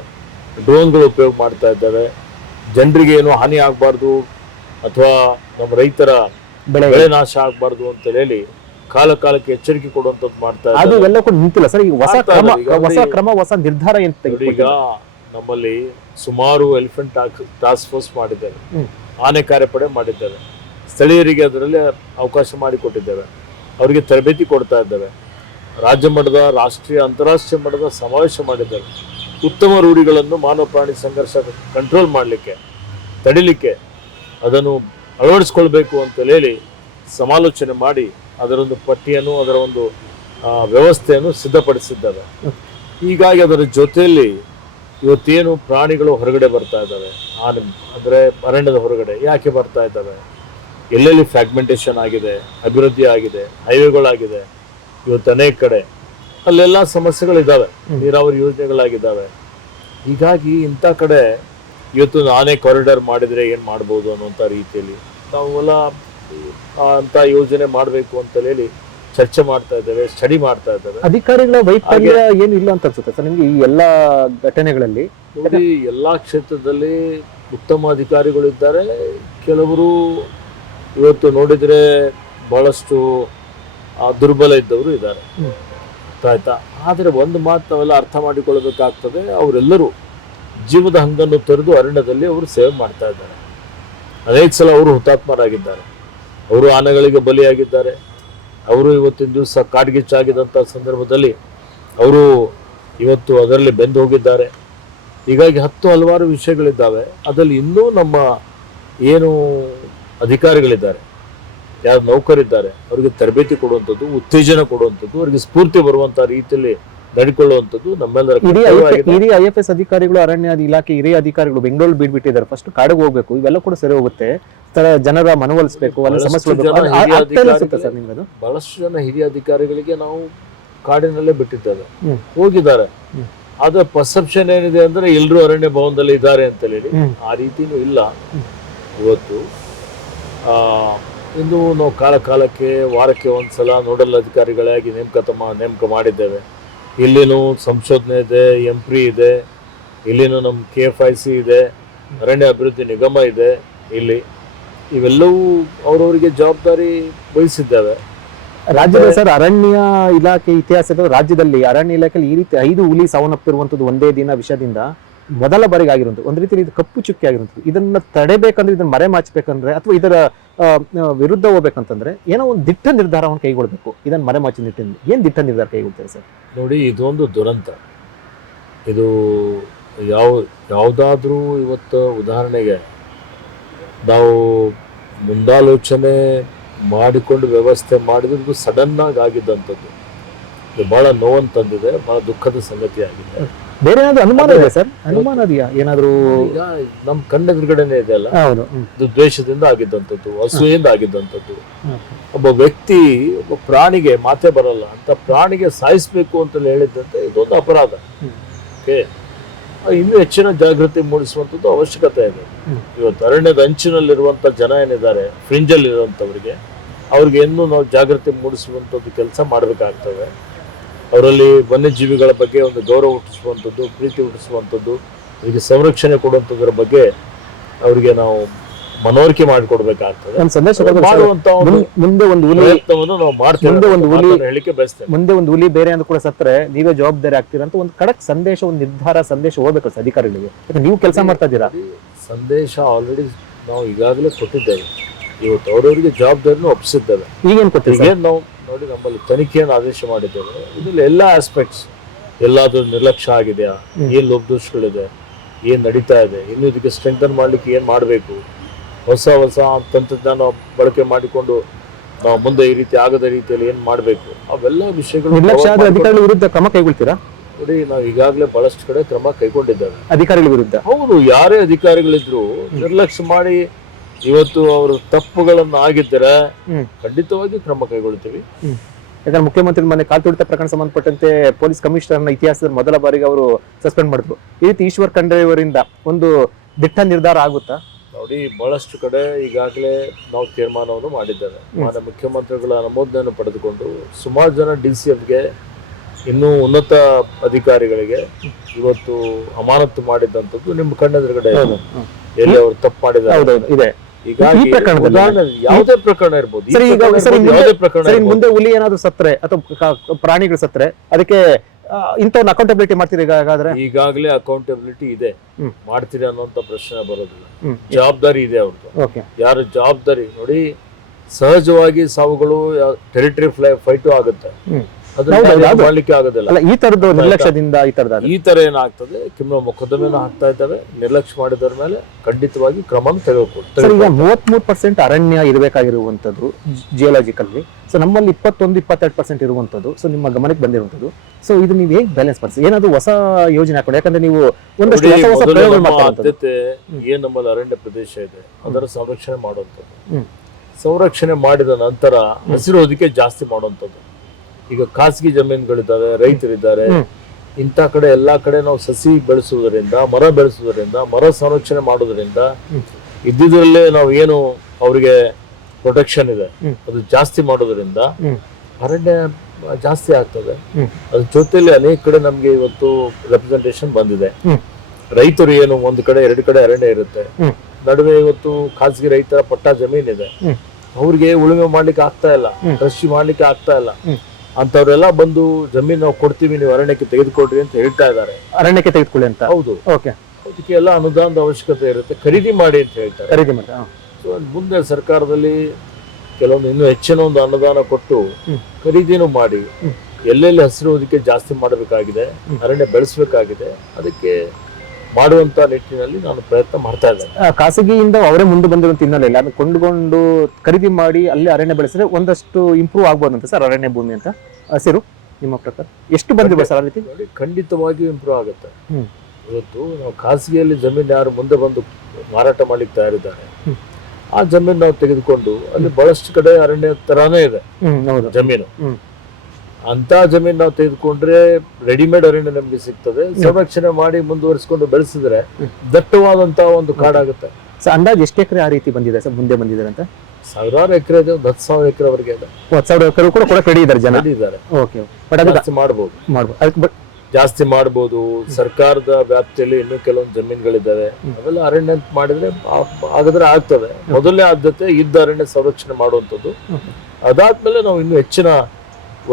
Speaker 2: ಡ್ರೋನ್ಗಳು ಉಪಯೋಗ ಮಾಡ್ತಾ ಇದ್ದೇವೆ. ಜನರಿಗೆ ಏನು ಹಾನಿ ಆಗಬಾರ್ದು ಅಥವಾ ನಮ್ಮ ರೈತರ
Speaker 1: ಬೆಳೆ
Speaker 2: ನಾಶ ಆಗಬಾರ್ದು ಅಂತ ಹೇಳಿ ಕಾಲ ಕಾಲಕ್ಕೆ ಎಚ್ಚರಿಕೆ ಕೊಡುವಂಥದ್ದು ಮಾಡ್ತಾರೆ
Speaker 1: ಅದು ಎಲ್ಲ ಕೂಡ ನಿಂತಿಲ್ಲ ಸರ್. ಈಗ ಹೊಸ ಕ್ರಮ. ಹೊಸ ಕ್ರಮ ಹೊಸ ನಿರ್ಧಾರ ಏನು
Speaker 2: ನೋಡಿ, ಈಗ ನಮ್ಮಲ್ಲಿ ಸುಮಾರು ಎಲಿಫೆಂಟ್ ಟಾಸ್ಕ್ ಫೋರ್ಸ್ ಮಾಡಿದ್ದೇವೆ ಆನೆ ಕಾರ್ಯಪಡೆ ಮಾಡಿದ್ದೇವೆ ಸ್ಥಳೀಯರಿಗೆ ಅದರಲ್ಲಿ ಅವಕಾಶ ಮಾಡಿಕೊಟ್ಟಿದ್ದೇವೆ. ಅವರಿಗೆ ತರಬೇತಿ ಕೊಡ್ತಾ ಇದ್ದೇವೆ. ರಾಜ್ಯ ಮಟ್ಟದ ರಾಷ್ಟ್ರೀಯ ಅಂತಾರಾಷ್ಟ್ರೀಯ ಮಟ್ಟದ ಸಮಾವೇಶ ಮಾಡಿದ್ದೇವೆ ಉತ್ತಮ ರೂಢಿಗಳನ್ನು ಮಾನವ ಪ್ರಾಣಿ ಸಂಘರ್ಷ ಕಂಟ್ರೋಲ್ ಮಾಡಲಿಕ್ಕೆ ತಡಿಲಿಕ್ಕೆ ಅದನ್ನು ಅಳವಡಿಸ್ಕೊಳ್ಬೇಕು ಅಂತ ಹೇಳಿ ಸಮಾಲೋಚನೆ ಮಾಡಿ ಅದರೊಂದು ಪಟ್ಟಿಯನ್ನು, ಅದರ ಒಂದು ವ್ಯವಸ್ಥೆಯನ್ನು ಸಿದ್ಧಪಡಿಸಿದ್ದಾರೆ. ಹೀಗಾಗಿ ಅದರ ಜೊತೆಯಲ್ಲಿ ಇವತ್ತೇನು ಪ್ರಾಣಿಗಳು ಹೊರಗಡೆ ಬರ್ತಾ ಇದ್ದಾವೆ? ಆನೆ ಅಂದರೆ ಅರಣ್ಯದ ಹೊರಗಡೆ ಯಾಕೆ ಬರ್ತಾ ಇದ್ದಾವೆ? ಎಲ್ಲೆಲ್ಲಿ ಫ್ರಾಗ್ಮೆಂಟೇಷನ್ ಆಗಿದೆ? ಅಭಿವೃದ್ಧಿ ಆಗಿದೆ? ಹೈವೇಗಳಾಗಿದೆ? ಇವತ್ತು ಅನೇಕ ಕಡೆ ಅಲ್ಲೆಲ್ಲ ಸಮಸ್ಯೆಗಳಿದ್ದಾವೆ. ನೀರಾವರಿ ಯೋಜನೆಗಳಾಗಿದ್ದಾವೆ. ಹೀಗಾಗಿ ಇಂಥ ಕಡೆ ಇವತ್ತು ನಾನೇ ಕಾರಿಡಾರ್ ಮಾಡಿದರೆ ಏನು ಮಾಡ್ಬೋದು ಅನ್ನುವಂಥ ರೀತಿಯಲ್ಲಿ ನಾವೆಲ್ಲ ಅಂತ ಯೋಜನೆ ಮಾಡಬೇಕು ಅಂತ ಹೇಳಿ ಚರ್ಚೆ ಮಾಡ್ತಾ ಇದ್ದೇವೆ ಸ್ಟಡಿ ಮಾಡ್ತಾ ಇದ್ದೇವೆ.
Speaker 1: ಅಧಿಕಾರಿಗಳ ವೈಫಲ್ಯ ಏನು ಇಲ್ಲ ಅಂತ ಅನ್ಸುತ್ತೆ ಸರ್? ನಿಮ್ಗೆ ಈ ಎಲ್ಲ ಘಟನೆಗಳಲ್ಲಿ?
Speaker 2: ನೋಡಿ ಎಲ್ಲಾ ಕ್ಷೇತ್ರದಲ್ಲಿ ಉತ್ತಮ ಅಧಿಕಾರಿಗಳು ಇದ್ದಾರೆ ಕೆಲವರು ಇವತ್ತು ನೋಡಿದ್ರೆ ಬಹಳಷ್ಟು ದುರ್ಬಲ ಇದ್ದವರು ಇದ್ದಾರೆ. ಆಯ್ತಾ? ಆದರೆ ಒಂದು ಮಾತು ನಾವೆಲ್ಲ ಅರ್ಥ ಮಾಡಿಕೊಳ್ಳಬೇಕಾಗ್ತದೆ ಅವರೆಲ್ಲರೂ ಜೀವದ ಹಂಗನ್ನು ತೊರೆದು ಅರಣ್ಯದಲ್ಲಿ ಅವರು ಸೇವೆ ಮಾಡ್ತಾ ಇದ್ದಾರೆ. ಅನೇಕ ಸಲ ಅವರು ಹುತಾತ್ಮರಾಗಿದ್ದಾರೆ. ಅವರು ಆನೆಗಳಿಗೆ ಬಲಿಯಾಗಿದ್ದಾರೆ. ಅವರು ಇವತ್ತಿನ ದಿವಸ ಕಾಡ್ಗಿಚ್ಚಾಗಿದ್ದಂಥ ಸಂದರ್ಭದಲ್ಲಿ ಅವರು ಇವತ್ತು ಅದರಲ್ಲಿ ಬೆಂದು ಹೋಗಿದ್ದಾರೆ. ಹೀಗಾಗಿ ಹತ್ತು ಹಲವಾರು ವಿಷಯಗಳಿದ್ದಾವೆ. ಅದರಲ್ಲಿ ಇನ್ನೂ ನಮ್ಮ ಏನು ಅಧಿಕಾರಿಗಳಿದ್ದಾರೆ, ಯಾರು ನೌಕರಿದ್ದಾರೆ, ಅವರಿಗೆ ತರಬೇತಿ ಕೊಡುವಂಥದ್ದು, ಉತ್ತೇಜನ ಕೊಡುವಂಥದ್ದು, ಅವರಿಗೆ ಸ್ಫೂರ್ತಿ ಬರುವಂಥ ರೀತಿಯಲ್ಲಿ ನಡ್ಕೊಳ್ಳುವಂಥದ್ದು ನಮ್ಮೆಲ್ಲರ
Speaker 1: ಹಿರಿಯ
Speaker 2: ಕರ್ತವ್ಯವಾಗಿದೆ.
Speaker 1: ಐ ಎಫ್ ಎಸ್ ಅಧಿಕಾರಿಗಳು ಅರಣ್ಯ ಇಲಾಖೆ ಹಿರಿಯ ಅಧಿಕಾರಿಗಳು ಬೆಂಗಳೂರು ಬಿಟ್ಬಿಟ್ಟಿದ್ದಾರೆ ಫಸ್ಟ್ ಕಾಡಿಗೆ ಹೋಗ್ಬೇಕು ಇವೆಲ್ಲ ಕೂಡ ಸರಿ ಹೋಗುತ್ತೆ ಜನರ ಮನವೊಲಿಸಬೇಕು ಅಲ್ಲಿ
Speaker 2: ಬಹಳಷ್ಟು
Speaker 1: ಸಮಸ್ಯೆ
Speaker 2: ಜನ ಹಿರಿಯ
Speaker 1: ಅನ್ಸುತ್ತೆ
Speaker 2: ಅಧಿಕಾರಿಗಳು-
Speaker 1: ಸರ್ ನಿಮ್ಗೆ ಅದು
Speaker 2: ಬಹಳಷ್ಟು ಜನ ಹಿರಿಯ ಅಧಿಕಾರಿಗಳಿಗೆ ನಾವು ಕಾಡಿನಲ್ಲೇ ಬಿಟ್ಟಿದ್ದೇವೆ
Speaker 1: ಹ್ಮ್.
Speaker 2: ಹೋಗಿದ್ದಾರೆ
Speaker 1: ಹ್ಮ್.
Speaker 2: ಆದ್ರೆ ಪರ್ಸೆಪ್ಷನ್ ಏನಿದೆ ಅಂದ್ರೆ ಎಲ್ಲರೂ ಅರಣ್ಯ ಭವನದಲ್ಲಿ ಇದ್ದಾರೆ ಅಂತ ಹೇಳಿ
Speaker 1: ಹ್ಮ್.
Speaker 2: ಆ ರೀತಿನೂ ಇಲ್ಲ
Speaker 1: ಹ್ಮ್.
Speaker 2: ಇವತ್ತು ಆ, ಇನ್ನು ನಾವು ಕಾಲ ಕಾಲಕ್ಕೆ ವಾರಕ್ಕೆ ಒಂದ್ಸಲ ನೋಡಲ್ ಅಧಿಕಾರಿಗಳಾಗಿ ನೇಮಕ ತಮ್ಮ ನೇಮಕ ಮಾಡಿದ್ದೇವೆ ಇಲ್ಲಿನೂ ಸಂಶೋಧನೆ ಇದೆ ಎಂಪ್ರಿ ಇದೆ ಇಲ್ಲಿನೂ ನಮ್ಮ ಕೆ ಎಫ್ ಐ ಸಿ ಇದೆ ಅರಣ್ಯ ಅಭಿವೃದ್ಧಿ ನಿಗಮ ಇದೆ ಇಲ್ಲಿ ಇವೆಲ್ಲವೂ ಅವರವರಿಗೆ ಜವಾಬ್ದಾರಿ ವಹಿಸಿದ್ದಾವೆ.
Speaker 1: ರಾಜ್ಯದ ಸರ್ ಅರಣ್ಯ ಇಲಾಖೆ ಇತಿಹಾಸದ ರಾಜ್ಯದಲ್ಲಿ ಅರಣ್ಯ ಇಲಾಖೆಯಲ್ಲಿ ಈ ರೀತಿ ಐದು ಹುಲಿ ಸಾವನ್ನಪ್ಪಿರುವಂತದ್ದು ಒಂದೇ ದಿನ ವಿಷಯದಿಂದ ಮೊದಲ ಬಾರಿಗೆ ಒಂದು ರೀತಿ ಇದು ಕಪ್ಪು ಚುಕ್ಕಿ ಆಗಿರುವಂಥದ್ದು. ಇದನ್ನು ತಡೆಬೇಕಂದ್ರೆ, ಇದನ್ನ ಮರೆ ಮಾಚಬೇಕಂದ್ರೆ, ಅಥವಾ ಇದರ ವಿರುದ್ಧ ಹೋಗ್ಬೇಕಂತಂದ್ರೆ, ಏನೋ ಒಂದು ದಿಟ್ಟ ನಿರ್ಧಾರವನ್ನು ಕೈಗೊಳ್ಬೇಕು. ಇದನ್ನ ಮರೆ ಮಾಚಿ ನಿಟ್ಟಿನ ಏನು ದಿಟ್ಟ ನಿರ್ಧಾರ ಕೈಗೊಳ್ತಾರೆ ಸರ್?
Speaker 2: ನೋಡಿ, ಇದೊಂದು ದುರಂತ. ಇದು ಯಾವ, ಯಾವುದಾದ್ರೂ ಇವತ್ತು ಉದಾಹರಣೆಗೆ, ನಾವು ಮುಂದಾಲೋಚನೆ ಮಾಡಿಕೊಂಡು ವ್ಯವಸ್ಥೆ ಮಾಡಿದ್ರೆ ಇದು ಸಡನ್ ಆಗಿ ಆಗಿದ್ದಂಥದ್ದು. ಇದು ಬಹಳ ನೋವನ್ನು ತಂದಿದೆ ಬಹಳ ದುಃಖದ ಸಂಗತಿ ಆಗಿದೆ.
Speaker 1: ಬೇರೆ ಏನಾದ್ರು ಅನುಮಾನ ಇದೆ ಸರ್ ಅನುಮಾನ ಇದೆಯಾ ಏನಾದ್ರು
Speaker 2: ಈಗ ನಮ್ಮ ಕಣ್ಣೆದುರುಗಡೆನೆ ಇದೆ ಅಲ್ಲ
Speaker 1: ಹೌದು ಹ್ಮ್.
Speaker 2: ಇದು ದ್ವೇಷದಿಂದ ಆಗಿದ್ದಂಥದ್ದು ಅಸೂಯೆಯಿಂದ ಆಗಿದ್ದಂಥದ್ದು. ಒಬ್ಬ ವ್ಯಕ್ತಿ ಒಬ್ಬ ಪ್ರಾಣಿಗೆ ಮಾತೆ ಬರಲ್ಲ ಅಂತ ಪ್ರಾಣಿಗೆ ಸಾಯಿಸ್ಬೇಕು ಅಂತ ಹೇಳಿದ್ದಂತೆ ಇದೊಂದು ಅಪರಾಧ. ಓಕೆ ಇನ್ನೂ ಹೆಚ್ಚಿನ ಜಾಗೃತಿ ಮೂಡಿಸುವಂಥದ್ದು ಅವಶ್ಯಕತೆ ಇದೆ
Speaker 1: ಹ್ಮ್.
Speaker 2: ಇವತ್ತು ಅರಣ್ಯದ ಅಂಚಿನಲ್ಲಿರುವಂಥ ಜನ ಏನಿದ್ದಾರೆ ಫ್ರಿಂಜಲ್ಲಿ ಇರುವಂಥವ್ರಿಗೆ ಅವ್ರಿಗೆ ಇನ್ನೂ ನಾವು ಜಾಗೃತಿ ಮೂಡಿಸುವಂಥದ್ದು ಕೆಲಸ ಮಾಡಬೇಕಾಗ್ತದೆ ಅವರಲ್ಲಿ ವನ್ಯಜೀವಿಗಳ ಬಗ್ಗೆ ಒಂದು ಗೌರವ ಹುಟ್ಟಿಸುವಂಥದ್ದು ಪ್ರೀತಿ ಹುಟ್ಟಿಸುವಂಥದ್ದು ಅವರಿಗೆ ಸಂರಕ್ಷಣೆ ಕೊಡುವಂಥದ್ರ ಬಗ್ಗೆ ಅವರಿಗೆ ನಾವು ಮನವರಿಕೆ ಮಾಡಿಕೊಡ್ಬೇಕಾಗ್ತದೆ.
Speaker 1: ಸಂದೇಶ ಮುಂದೆ ಒಂದು ಹುಲಿ
Speaker 2: ಪ್ರಯತ್ನವನ್ನು ನಾವು ಮಾಡ್ತೇವೆ.
Speaker 1: ಮುಂದೆ ಒಂದು ಹುಲಿ-
Speaker 2: ಹೇಳಿಕೆ ಬಯಸ್ತೇನೆ.
Speaker 1: ಮುಂದೆ ಒಂದು ಹುಲಿ ಬೇರೆ ಅಂತ ಕೂಡ ಸತ್ರೆ ನೀವೇ ಜವಾಬ್ದಾರಿ ಆಗ್ತೀರಾ ಅಂತ ಒಂದು ಕಡಕ್ ಸಂದೇಶ ಒಂದು ನಿರ್ಧಾರ ಸಂದೇಶ ಹೋಗ್ಬೇಕು ಸರ್ ಅಧಿಕಾರಿಗಳಿಗೆ. ಯಾಕಂದ್ರೆ ನೀವು ಕೆಲಸ ಮಾಡ್ತಾ ಇದ್ದೀರಾ?
Speaker 2: ಸಂದೇಶ ಆಲ್ರೆಡಿ ನಾವು ಈಗಾಗಲೇ ಕೊಟ್ಟಿದ್ದೇವೆ. ಇವತ್ತು ಅವರವರಿಗೆ ಜವಾಬ್ದಾರಿನೂ ಒಪ್ಪಿಸಿದ್ದೇವೆ.
Speaker 1: ಈಗೇನು
Speaker 2: ಕೊಟ್ಟಿದ್ದೇವೆ ನಾವು ನೋಡಿ ನಮ್ಮಲ್ಲಿ ತನಿಖೆಯನ್ನು ಆದೇಶ ಮಾಡಿದ್ದೇವೆ. ಇದರಲ್ಲಿ ಎಲ್ಲ ಆಸ್ಪೆಕ್ಟ್ಸ್ ಎಲ್ಲಾದ್ರೂ ನಿರ್ಲಕ್ಷ್ಯ ಆಗಿದೆಯಾ ಏನು ಲೋಪದೋಷಗಳಿದೆ ಏನು ನಡೀತಾ ಇದೆ ಇನ್ನೂ ಇದಕ್ಕೆ ಸ್ಟ್ರೆಂಥನ್ ಮಾಡ್ಲಿಕ್ಕೆ ಏನು ಮಾಡಬೇಕು? ಹೊಸ ಹೊಸ ತಂತ್ರಜ್ಞಾನ ಬಳಕೆ ಮಾಡಿಕೊಂಡು ನಾವು ಮುಂದೆ ಈ ರೀತಿ ಆಗದ ರೀತಿಯಲ್ಲಿ ಏನು ಮಾಡಬೇಕು? ಅವೆಲ್ಲ ವಿಷಯಗಳು
Speaker 1: ಅಧಿಕಾರಿಗಳ ವಿರುದ್ಧ ಕ್ರಮ ಕೈಗೊಳ್ತೀರಾ?
Speaker 2: ನೋಡಿ ನಾವು ಈಗಾಗಲೇ ಬಹಳಷ್ಟು ಕಡೆ ಕ್ರಮ ಕೈಗೊಂಡಿದ್ದೇವೆ.
Speaker 1: ಅಧಿಕಾರಿಗಳ ವಿರುದ್ಧ?
Speaker 2: ಹೌದು ಯಾರೇ ಅಧಿಕಾರಿಗಳಿದ್ರು ನಿರ್ಲಕ್ಷ್ಯ ಮಾಡಿ ಇವತ್ತು ಅವರು ತಪ್ಪುಗಳನ್ನು ಆಗಿದ್ದರೆ ಖಂಡಿತವಾಗಿ ಕ್ರಮ ಕೈಗೊಳ್ತೀವಿ
Speaker 1: ಯಾಕಂದ್ರೆ ಮುಖ್ಯಮಂತ್ರಿ ಮನೆ ಕಾಲ್ ತುಳಿತ ಪ್ರಕರಣ ಸಂಬಂಧಪಟ್ಟಂತೆ ಪೊಲೀಸ್ ಕಮಿಷನರ್ನ ಇತಿಹಾಸದ ಮೊದಲ ಬಾರಿಗೆ ಅವರು ಸಸ್ಪೆಂಡ್ ಮಾಡಿದ್ರು. ಈ ರೀತಿ ಈಶ್ವರ್ ಖಂಡ್ರೆ ಅವರಿಂದ ಒಂದು ದಿಟ್ಟ ನಿರ್ಧಾರ ಆಗುತ್ತಾ?
Speaker 2: ನೋಡಿ ಬಹಳಷ್ಟು ಕಡೆ ಈಗಾಗಲೇ ನಾವು ತೀರ್ಮಾನವನ್ನು ಮಾಡಿದ್ದೇವೆ. ಮಾನ್ಯ ಮುಖ್ಯಮಂತ್ರಿಗಳ ಅನುಮೋದನೆಯನ್ನು ಪಡೆದುಕೊಂಡು ಸುಮಾರು ಜನ ಡಿ ಸಿ ಎಫ್ಗೆ ಇನ್ನೂ ಉನ್ನತ ಅಧಿಕಾರಿಗಳಿಗೆ ಇವತ್ತು ಅಮಾನತು ಮಾಡಿದ್ದಂಥದ್ದು ನಿಮ್ಮ ಕಣ್ಣೆದುರುಗಡೆ. ಎಲ್ಲಿ ಅವರು ತಪ್ಪು ಮಾಡಿದ್ದಾರೆ.
Speaker 1: ಇದೆ. ಈ ಪ್ರಕರಣದಲ್ಲಿ?
Speaker 2: ಯಾವುದೇ ಪ್ರಕರಣ ಇರ್ಬೋದು.
Speaker 1: ಸರ್, ಈಗ
Speaker 2: ಪ್ರಕರಣ
Speaker 1: ಸರ್, ಮುಂದೆ- ಸರಿ ಹುಲಿ ಏನಾದ್ರು ಸತ್ರೆ ಅಥವಾ ಪ್ರಾಣಿಗಳು ಸತ್ರೆ ಅದಕ್ಕೆ ಇಂಥವ್ನ ಅಕೌಂಟಬಿಲಿಟಿ ಮಾಡ್ತೀರಿ ಈಗ ಹಾಗಾದ್ರೆ?
Speaker 2: ಈಗಾಗಲೇ ಅಕೌಂಟಬಿಲಿಟಿ ಇದೆ. ಮಾಡ್ತೀರಿ ಅನ್ನೋಂಥ ಪ್ರಶ್ನೆ ಬರೋದಿಲ್ಲ. ಜವಾಬ್ದಾರಿ ಇದೆ ಅವ್ರದ್ದು ಯಾರು ಜವಾಬ್ದಾರಿ ನೋಡಿ ಸಹಜವಾಗಿ ಸಾವುಗಳು ಟೆರಿಟರಿ ಫ್ಲೈ ಫೈಟು ಆಗುತ್ತೆ. ಮಾಡ್ಲಿಕ್ಕೆ ಆಗೋದಿಲ್ಲ.
Speaker 1: ಅಲ್ಲ ಈ ತರದ ನಿರ್ಲಕ್ಷ್ಯದಿಂದ ಈ ತರದ
Speaker 2: ಈ ತರ ಏನಾಗ್ತದೆ? ಕಿಮ್ಮೆ ಮೊಕದ್ದಮೆನ ಹಾಕ್ತಾ ಇದ್ದಾವೆ. ನಿರ್ಲಕ್ಷ್ಯ ಮಾಡಿದರ ಮೇಲೆ ಖಂಡಿತವಾಗಿ ಕ್ರಮ
Speaker 1: ಸರ್ ಈಗ ಮೂವತ್ಮೂರು ಪರ್ಸೆಂಟ್ ಅರಣ್ಯ ಇರಬೇಕಾಗಿರುವಂತದ್ದು ಜಿಯೋಲಾಜಿಕಲ್ಲಿ ಸೊ ನಮ್ಮಲ್ಲಿ ಇಪ್ಪತ್ತೊಂದು ಇಪ್ಪತ್ತೆರಡು ಪರ್ಸೆಂಟ್ ಇರುವಂಥದ್ದು. ಸೊ ನಿಮ್ಮ ಗಮನಕ್ಕೆ ಬಂದಿರುವಂಥದ್ದು. ಸೊ ಇದು ನೀವು ಹೇಗೆ ಬ್ಯಾಲೆನ್ಸ್ ಮಾಡಿಸಿ ಏನಾದ್ರು ಹೊಸ ಯೋಜನೆ ಹಾಕೊಂಡು ಯಾಕಂದ್ರೆ ನೀವು ಒಂದಷ್ಟು ಹೊಸ.
Speaker 2: ಆದ್ಯತೆ ಏನ್ ನಮ್ಮಲ್ಲಿ ಅರಣ್ಯ ಪ್ರದೇಶ ಇದೆ ಅದರ ಸಂರಕ್ಷಣೆ ಮಾಡುವಂಥದ್ದು. ಸಂರಕ್ಷಣೆ ಮಾಡಿದ ನಂತರ ಹಸಿರು ಹೊದಿಕೆ ಜಾಸ್ತಿ ಮಾಡುವಂಥದ್ದು. ಈಗ ಖಾಸಗಿ ಜಮೀನುಗಳಿದ್ದಾವೆ ರೈತರಿದ್ದಾರೆ. ಇಂಥ ಕಡೆ ಎಲ್ಲಾ ಕಡೆ ನಾವು ಸಸಿ ಬೆಳೆಸುವುದರಿಂದ ಮರ ಬೆಳೆಸುವುದರಿಂದ ಮರ ಸಂರಕ್ಷಣೆ ಮಾಡೋದ್ರಿಂದ. ಇದ್ದಿದ್ರಲ್ಲೇ ನಾವು ಏನು ಅವರಿಗೆ ಪ್ರೊಟೆಕ್ಷನ್ ಇದೆ ಅದು ಜಾಸ್ತಿ ಮಾಡೋದ್ರಿಂದ. ಅರಣ್ಯ ಜಾಸ್ತಿ ಆಗ್ತದೆ. ಅದ್ರ ಜೊತೆಲಿ ಅನೇಕ ಕಡೆ ನಮ್ಗೆ ಇವತ್ತು ರೆಪ್ರೆಸೆಂಟೇಷನ್ ಬಂದಿದೆ ರೈತರು ಏನು ಒಂದು ಕಡೆ ಎರಡು ಕಡೆ ಅರಣ್ಯ ಇರುತ್ತೆ ನಡುವೆ ಇವತ್ತು ಖಾಸಗಿ ರೈತರ ಪಟ್ಟ ಜಮೀನಿದೆ. ಅವ್ರಿಗೆ ಉಳುಮೆ ಮಾಡ್ಲಿಕ್ಕೆ ಆಗ್ತಾ ಇಲ್ಲ ಕೃಷಿ ಮಾಡ್ಲಿಕ್ಕೆ ಆಗ್ತಾ ಇಲ್ಲ. ಅಂತವ್ರೆಲ್ಲ ಬಂದು ಜಮೀನು ನಾವು ಕೊಡ್ತೀವಿ ನೀವು ಅರಣ್ಯಕ್ಕೆ ತೆಗೆದುಕೊಡ್ರಿ ಅಂತ ಹೇಳ್ತಾ ಇದ್ದಾರೆ.
Speaker 1: ಅರಣ್ಯಕ್ಕೆ ತೆಗೆದುಕೊಳ್ಳಿ ಅಂತ?
Speaker 2: ಹೌದು.
Speaker 1: ಓಕೆ.
Speaker 2: ಅದಕ್ಕೆ ಎಲ್ಲ ಅನುದಾನದ ಅವಶ್ಯಕತೆ ಇರುತ್ತೆ. ಖರೀದಿ ಮಾಡಿ ಅಂತ ಹೇಳ್ತಾರೆ.
Speaker 1: ಖರೀದಿ ಮಾಡಿ ಹಾ.
Speaker 2: ಸೊ ಮುಂದೆ ಸರ್ಕಾರದಲ್ಲಿ ಕೆಲವೊಂದು ಇನ್ನೂ ಹೆಚ್ಚಿನ ಒಂದು ಅನುದಾನ ಕೊಟ್ಟು
Speaker 1: ಹ್ಮ್.
Speaker 2: ಖರೀದಿನೂ ಮಾಡಿ. ಎಲ್ಲೆಲ್ಲಿ ಹಸಿರು ಹೊದಿಕೆ ಜಾಸ್ತಿ ಮಾಡಬೇಕಾಗಿದೆ ಅರಣ್ಯ ಬೆಳೆಸಬೇಕಾಗಿದೆ ಅದಕ್ಕೆ ಮಾಡುವಂತ ನಿಟ್ಟಿನಲ್ಲಿ ನಾನು ಪ್ರಯತ್ನ ಮಾಡ್ತಾ ಇದ್ದೇನೆ.
Speaker 1: ಖಾಸಗಿಯಿಂದ ಅವರೇ ಮುಂದೆ ಬಂದಿರುವಂತ ಹಿನ್ನೆಲೆಯಲ್ಲಿ ಅದನ್ನು ಕೊಂಡುಕೊಂಡು ಖರೀದಿ ಮಾಡಿ ಅಲ್ಲಿ ಅರಣ್ಯ ಬೆಳೆಸಿದ್ರೆ ಒಂದಷ್ಟು ಇಂಪ್ರೂವ್ ಆಗ್ಬೋದಂತ ಸರ್ ಅರಣ್ಯ ಭೂಮಿ ಅಂತ? ಹಸಿರು ನಿಮ್ಮ ಪ್ರಕಾರ. ಎಷ್ಟು ಬಂದಿದೆ ಸರ್ ಆ ರೀತಿ?
Speaker 2: ನೋಡಿ ಖಂಡಿತವಾಗಿಯೂ ಇಂಪ್ರೂವ್ ಆಗುತ್ತೆ. ಇವತ್ತು ನಾವು ಖಾಸಗಿಯಲ್ಲಿ ಜಮೀನು ಯಾರು ಮುಂದೆ ಬಂದು ಮಾರಾಟ ಮಾಡ್ಲಿಕ್ಕೆ ತಯಾರಿದ್ದಾರೆ. ಆ ಜಮೀನು ನಾವು ತೆಗೆದುಕೊಂಡು ಅಲ್ಲಿ ಬಹಳಷ್ಟು ಕಡೆ ಅರಣ್ಯ ತರಾನೇ ಇದೆ. ಜಮೀನು. ಅಂತ ಜಮೀನು ನಾವು ತೆಗೆದುಕೊಂಡ್ರೆ ರೆಡಿಮೇಡ್ ಅರಣ್ಯ ನಮಗೆ ಸಿಗ್ತದೆ. ಸಂರಕ್ಷಣೆ ಮಾಡಿ ಮುಂದುವರಿಸಿಕೊಂಡು ಬೆಳೆಸಿದ್ರೆ. ದಟ್ಟವಾದಂತ ಒಂದು ಕಾಡಾಗುತ್ತೆ.
Speaker 1: ಸರ್ ಅಂದಾಜು ಎಷ್ಟು ಎಕರೆ ಆ ರೀತಿ ಬಂದಿದೆ ಸರ್ ಮುಂದೆ ಬಂದಿದ್ದಾರೆ ಅಂತ?
Speaker 2: ಸಾವಿರಾರು ಎಕರೆ ಇದೆ ಒಂದು ಹತ್ತು ಸಾವಿರ ಎಕರೆವರೆಗೆ ಇದೆ.
Speaker 1: ಹತ್ತು ಸಾವಿರ ಎಕರೆ ಕೂಡ ಕೂಡ ರೆಡಿ ಇದ್ದಾರೆ ಜನ?
Speaker 2: ಇದ್ದಾರೆ.
Speaker 1: ಓಕೆ ಬಟ್ ಅದು
Speaker 2: ಜಾಸ್ತಿ ಮಾಡ್ಬೋದು.
Speaker 1: ಮಾಡ್ಬೋದು. ಅದಕ್ಕೆ ಬಟ್
Speaker 2: ಜಾಸ್ತಿ ಮಾಡ್ಬೋದು. ಸರ್ಕಾರದ ವ್ಯಾಪ್ತಿಯಲ್ಲಿ ಇನ್ನೂ ಕೆಲವೊಂದು ಜಮೀನುಗಳಿದ್ದಾವೆ. ಅವೆಲ್ಲ ಅರಣ್ಯ ಅಂತ ಮಾಡಿದ್ರೆ ಹಾಗಾದ್ರೆ ಆಗ್ತದೆ. ಮೊದಲನೇ ಆದ್ಯತೆ ಇದ್ದ ಅರಣ್ಯ ಸಂರಕ್ಷಣೆ ಮಾಡುವಂಥದ್ದು. ಅದಾದ್ಮೇಲೆ ನಾವು ಇನ್ನೂ ಹೆಚ್ಚಿನ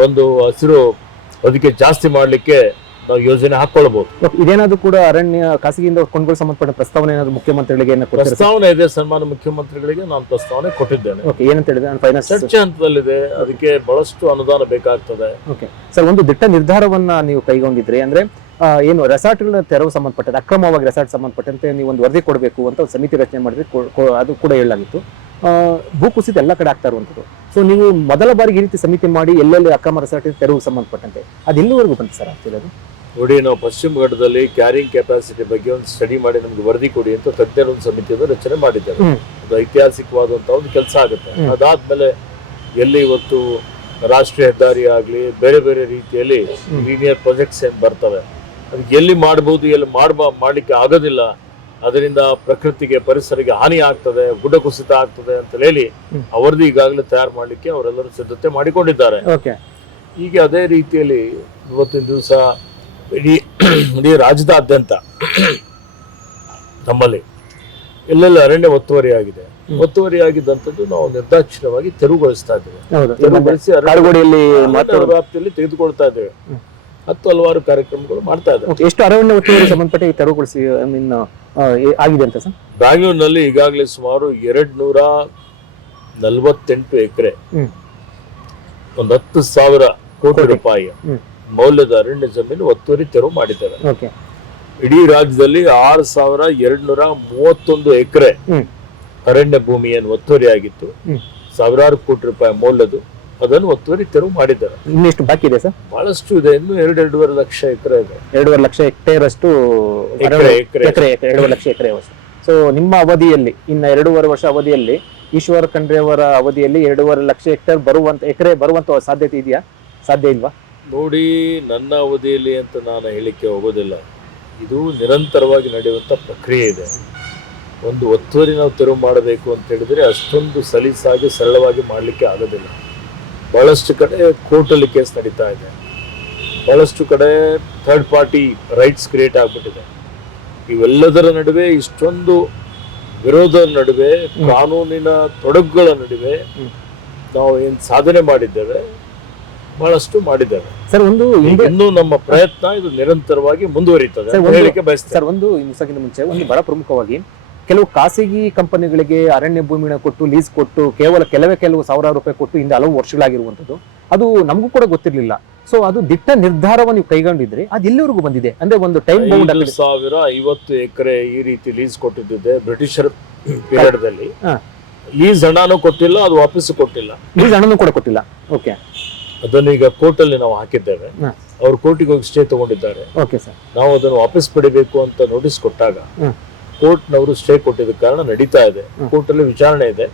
Speaker 2: ಒಂದು ಹಸಿರು ಅದಕ್ಕೆ ಜಾಸ್ತಿ ಮಾಡಲಿಕ್ಕೆ ನಾವು ಯೋಜನೆ ಹಾಕೊಳ್ಬಹುದು
Speaker 1: ಇದೇನಾದರೂ ಕೂಡ ಅರಣ್ಯ ಖಾಸಗಿಯಿಂದ ಕೊಂಡ್ಕೊಳ್ಳೋ ಸಂಬಂಧಪಟ್ಟ ಪ್ರಸ್ತಾವನೆ ಏನಾದ್ರು ಮುಖ್ಯಮಂತ್ರಿಗಳಿಗೆ
Speaker 2: ಪ್ರಸ್ತಾವನೆ ಇದೆ ಸನ್ಮಾನ ಮುಖ್ಯಮಂತ್ರಿಗಳಿಗೆ ನಾನು ಪ್ರಸ್ತಾವನೆ ಕೊಟ್ಟಿದ್ದೇನೆ.
Speaker 1: ಓಕೆ ಏನಂತ ಹೇಳಿದ್ರೆ ನಾನು ಫೈನಾನ್ಸ್
Speaker 2: ಚರ್ಚೆ ಹಂತದಲ್ಲಿದೆ ಅದಕ್ಕೆ ಬಹಳಷ್ಟು ಅನುದಾನ ಬೇಕಾಗ್ತದೆ.
Speaker 1: ಓಕೆ ಸರ್ ಒಂದು ದಿಟ್ಟ ನಿರ್ಧಾರವನ್ನ ನೀವು ಕೈಗೊಂಡಿದ್ರಿ ಅಂದ್ರೆ ಏನು ರೆಸಾರ್ಟ್ಗಳ ತೆರವು ಸಂಬಂಧಪಟ್ಟಂತೆ ಅಕ್ರಮವಾಗಿ ರೆಸಾರ್ಟ್ ಸಂಬಂಧಪಟ್ಟಂತೆ ನೀವು ಒಂದು ವರದಿ ಕೊಡಬೇಕು ಅಂತ ಒಂದು ಸಮಿತಿ ರಚನೆ ಮಾಡಿದ್ರೆ ಅದು ಕೂಡ ಹೇಳಲಾಗಿತ್ತು ಭೂ ಭೂಕುಸಿತ ಎಲ್ಲ ಕಡೆ ಆಗ್ತಾ ಇರುವಂಥದ್ದು ಸೊ ನೀವು ಮೊದಲ ಬಾರಿಗೆ ಈ ರೀತಿ ಸಮಿತಿ ಮಾಡಿ ಎಲ್ಲೆಲ್ಲಿ ಅಕ್ರಮ ರೆಸಾರ್ಟ್ ತೆರವು ಸಂಬಂಧಪಟ್ಟಂತೆ ಅದು ಎಲ್ಲಿವರೆಗೂ ಬಂತು ಸರ್ ಆಗ್ತಿದೆ ಅದು
Speaker 2: ನೋಡಿ ನಾವು ಪಶ್ಚಿಮ ಘಟ್ಟದಲ್ಲಿ ಕ್ಯಾರಿಂಗ್ ಕೆಪಾಸಿಟಿ ಬಗ್ಗೆ ಒಂದು ಸ್ಟಡಿ ಮಾಡಿ ನಮ್ಗೆ ವರದಿ ಕೊಡಿ ಅಂತ ತಜ್ಞರ ಒಂದು ಸಮಿತಿಯನ್ನು ರಚನೆ
Speaker 1: ಮಾಡಿದ್ದಾರೆ.
Speaker 2: ಅದು ಐತಿಹಾಸಿಕವಾದಂತ ಒಂದು ಕೆಲಸ ಆಗುತ್ತೆ. ಅದಾದ್ಮೇಲೆ ಎಲ್ಲಿ ಇವತ್ತು ರಾಷ್ಟ್ರೀಯ ಹೆದ್ದಾರಿ ಆಗಲಿ ಬೇರೆ ಬೇರೆ ರೀತಿಯಲ್ಲಿ. ಲೀನಿಯರ್ ಪ್ರಾಜೆಕ್ಟ್ಸ್ ಏನು ಬರ್ತವೆ ಅದಕ್ಕೆ ಎಲ್ಲಿ ಮಾಡ್ಬೋದು ಎಲ್ಲಿ ಮಾಡ್ಬಾ ಮಾಡಲಿಕ್ಕೆ ಆಗೋದಿಲ್ಲ. ಅದರಿಂದ ಪ್ರಕೃತಿಗೆ ಪರಿಸರಕ್ಕೆ ಹಾನಿ ಆಗ್ತದೆ ಗುಡ್ಡ ಕುಸಿತ ಆಗ್ತದೆ ಅಂತ ಹೇಳಿ ಅವರದ್ದು ಈಗಾಗಲೇ ತಯಾರು ಮಾಡಲಿಕ್ಕೆ ಅವರೆಲ್ಲರೂ ಸಿದ್ಧತೆ ಮಾಡಿಕೊಂಡಿದ್ದಾರೆ. ಹೀಗೆ ಅದೇ ರೀತಿಯಲ್ಲಿ ಇವತ್ತಿನ ದಿವಸ ಇಡೀ ಇಡೀ ರಾಜ್ಯದಾದ್ಯಂತ ನಮ್ಮಲ್ಲಿ ಎಲ್ಲೆಲ್ಲ ಅರಣ್ಯ ಒತ್ತುವರಿಯಾಗಿದೆ.
Speaker 1: ಒತ್ತುವರಿ
Speaker 2: ಆಗಿದ್ದಂಥದ್ದು ನಾವು ನಿರ್ದಾಕ್ಷಿಣ್ಯವಾಗಿ ತೆರವುಗೊಳಿಸ್ತಾ ಇದ್ದೇವೆ. ತೆರವುಗೊಳಿಸಿ ಅರಣ್ಯ ವ್ಯಾಪ್ತಿಯಲ್ಲಿ ತೆಗೆದುಕೊಳ್ತಾ ಇದ್ದೇವೆ. ಹತ್ತು ಹಲವಾರು ಕಾರ್ಯಕ್ರಮಗಳು ಮಾಡ್ತಾ
Speaker 1: ಇದ್ದಾರೆ. ಎಷ್ಟು ಅರಣ್ಯ ಒತ್ತುವರಿ ಸಂಬಂಧಪಟ್ಟ ಈ ತೆರವುಗೊಳಿಸಿ ಐ ಮೀನ್ ಆಗಿದೆ ಅಂತ ಸರ್?
Speaker 2: ಬ್ಯಾಂಗ್ಳೂರಿನಲ್ಲಿ ಈಗಾಗಲೇ ಸುಮಾರು ಎರಡ್ ನೂರ ನಲವತ್ತೆಂಟು ಎಕರೆ. ಒಂದು ಹತ್ತು ಸಾವಿರ ಕೋಟಿ. ರೂಪಾಯಿ ಮೌಲ್ಯದ ಅರಣ್ಯ ಜಮೀನು ಒತ್ತುವರಿ ತೆರವು
Speaker 1: ಮಾಡಿದ್ದಾರೆ.
Speaker 2: ಇಡೀ ರಾಜ್ಯದಲ್ಲಿ ಆರು ಸಾವಿರ ಎರಡ್ ನೂರ ಮೂವತ್ತೊಂದು ಎಕರೆ. ಅರಣ್ಯ ಭೂಮಿ ಏನು ಒತ್ತುವರಿ ಆಗಿತ್ತು. ಸಾವಿರಾರು ಕೋಟಿ ರೂಪಾಯಿ ಮೌಲ್ಯದು ಅದನ್ನು ಒತ್ತುವರಿ ತೆರವು ಮಾಡಿದ್ದಾರೆ.
Speaker 1: ಇನ್ನೆಷ್ಟು ಬಾಕಿ ಇದೆ ಸರ್?
Speaker 2: ಬಹಳಷ್ಟು ಇದೆ. ಇನ್ನು ಎರಡು ಎರಡೂವರೆ ಲಕ್ಷ ಎಕರೆ ಇದೆ.
Speaker 1: ಎರಡೂವರೆ ಲಕ್ಷ ಹೆಕ್ಟೇರಷ್ಟು
Speaker 2: ಎಕರೆ ಎಕರೆ.
Speaker 1: ಎಕರೆ ಎರಡೂವರೆ ಲಕ್ಷ ಎಕರೆ ಸೊ ನಿಮ್ಮ ಅವಧಿಯಲ್ಲಿ ಇನ್ನ ಎರಡೂವರೆ ವರ್ಷ ಅವಧಿಯಲ್ಲಿ ಈಶ್ವರ ಖಂಡ್ರೆಯವರ ಅವಧಿಯಲ್ಲಿ ಎರಡೂವರೆ ಲಕ್ಷ ಹೆಕ್ಟೇರ್ ಬರುವಂತ ಎಕರೆ ಬರುವಂತ ಸಾಧ್ಯತೆ ಇದೆಯಾ? ಸಾಧ್ಯ ಇಲ್ವಾ?
Speaker 2: ನೋಡಿ ನನ್ನ ಅವಧಿಯಲ್ಲಿ ಅಂತ ನಾನು ಹೇಳಿಕ್ಕೆ ಹೋಗೋದಿಲ್ಲ. ಇದು ನಿರಂತರವಾಗಿ ನಡೆಯುವಂತ ಪ್ರಕ್ರಿಯೆ ಇದೆ. ಒಂದು ಒತ್ತುವರಿ ನಾವು ತೆರವು ಮಾಡಬೇಕು ಅಂತ ಹೇಳಿದ್ರೆ ಅಷ್ಟೊಂದು ಸಲೀಸಾಗಿ ಸರಳವಾಗಿ ಮಾಡಲಿಕ್ಕೆ ಆಗೋದಿಲ್ಲ. ಬಹಳಷ್ಟು ಕಡೆ ಕೋರ್ಟಲ್ಲಿ ಕೇಸ್ ನಡೀತಾ ಇದೆ. ಬಹಳಷ್ಟು ಕಡೆ ಥರ್ಡ್ ಪಾರ್ಟಿ ರೈಟ್ಸ್ ಕ್ರಿಯೇಟ್ ಆಗ್ಬಿಟ್ಟಿದೆ. ಇವೆಲ್ಲದರ ನಡುವೆ ಇಷ್ಟೊಂದು ವಿರೋಧದ ನಡುವೆ ಕಾನೂನಿನ ತೊಡಕುಗಳ ನಡುವೆ ನಾವು ಏನು ಸಾಧನೆ ಮಾಡಿದ್ದೇವೆ? ಬಹಳಷ್ಟು ಮಾಡಿದ್ದೇವೆ.
Speaker 1: ಸರ್ ಒಂದು
Speaker 2: ಇನ್ನೂ ನಮ್ಮ ಪ್ರಯತ್ನ ಇದು ನಿರಂತರವಾಗಿ ಮುಂದುವರಿಯುತ್ತದೆ ಬಯಸ್ತೇನೆ.
Speaker 1: ಸರ್ ಒಂದು ಮುಂಚೆ ಒಂದು ಬಹಳ ಪ್ರಮುಖವಾಗಿ ಕೆಲವು ಖಾಸಗಿ ಕಂಪನಿಗಳಿಗೆ ಅರಣ್ಯ ಭೂಮಿನ ಕೊಟ್ಟು ಲೀಸ್ ಕೊಟ್ಟು ಕೇವಲ ಕೆಲವೇ ಕೆಲವು ಸಾವಿರಾರು ರೂಪಾಯಿ ಕೊಟ್ಟು ಹಿಂದೆ ಹಲವು ವರ್ಷಗಳಾಗಿರುವಂಥದ್ದು. ಅದು ನಮಗೂ ಕೂಡ ಗೊತ್ತಿರಲಿಲ್ಲ. ಸೊ ಅದು ದಿಟ್ಟ ನಿರ್ಧಾರವನ್ನು ನೀವು ಕೈಗೊಂಡಿದ್ರೆ. ಅದು ಎಲ್ಲಿವರೆಗೂ ಬಂದಿದೆ? ಅಂದ್ರೆ ಒಂದು ಟೈಮ್ ಬೌಂಡ್
Speaker 2: ಸಾವಿರ ಐವತ್ತು ಎಕರೆ ಈ ರೀತಿ ಲೀಸ್ ಕೊಟ್ಟಿದ್ದೆ ಬ್ರಿಟಿಷರ್ ಪೀರಿಯಡ್ ದಲ್ಲಿ ಲೀಸ್ ಹಣನೂ ಕೊಟ್ಟಿಲ್ಲ ಅದು ವಾಪಸ್ ಕೊಟ್ಟಿಲ್ಲ.
Speaker 1: ಲೀಸ್ ಹಣನೂ ಕೂಡ ಕೊಟ್ಟಿಲ್ಲ. ಓಕೆ
Speaker 2: ಅದನ್ನು ಈಗ ಕೋರ್ಟ್ ಅಲ್ಲಿ ನಾವು ಹಾಕಿದ್ದೇವೆ. ಅವ್ರು ಕೋರ್ಟಿಗೆ ಹೋಗಿ ಸ್ಟೇ ತಗೊಂಡಿದ್ದಾರೆ.
Speaker 1: ಓಕೆ ಸರ್
Speaker 2: ನಾವು ಅದನ್ನು ವಾಪಸ್ ಪಡಿಬೇಕು ಅಂತ ನೋಟಿಸ್ ಕೊಟ್ಟಾಗ. ಕೋರ್ಟ್ನವರು ಸ್ಟೇ ಕೊಟ್ಟಿದ್ದ ಕಾರಣ ನಡೀತಾ ಇದೆ. ಕೋರ್ಟಲ್ಲಿ ವಿಚಾರಣೆ ಇದೆ.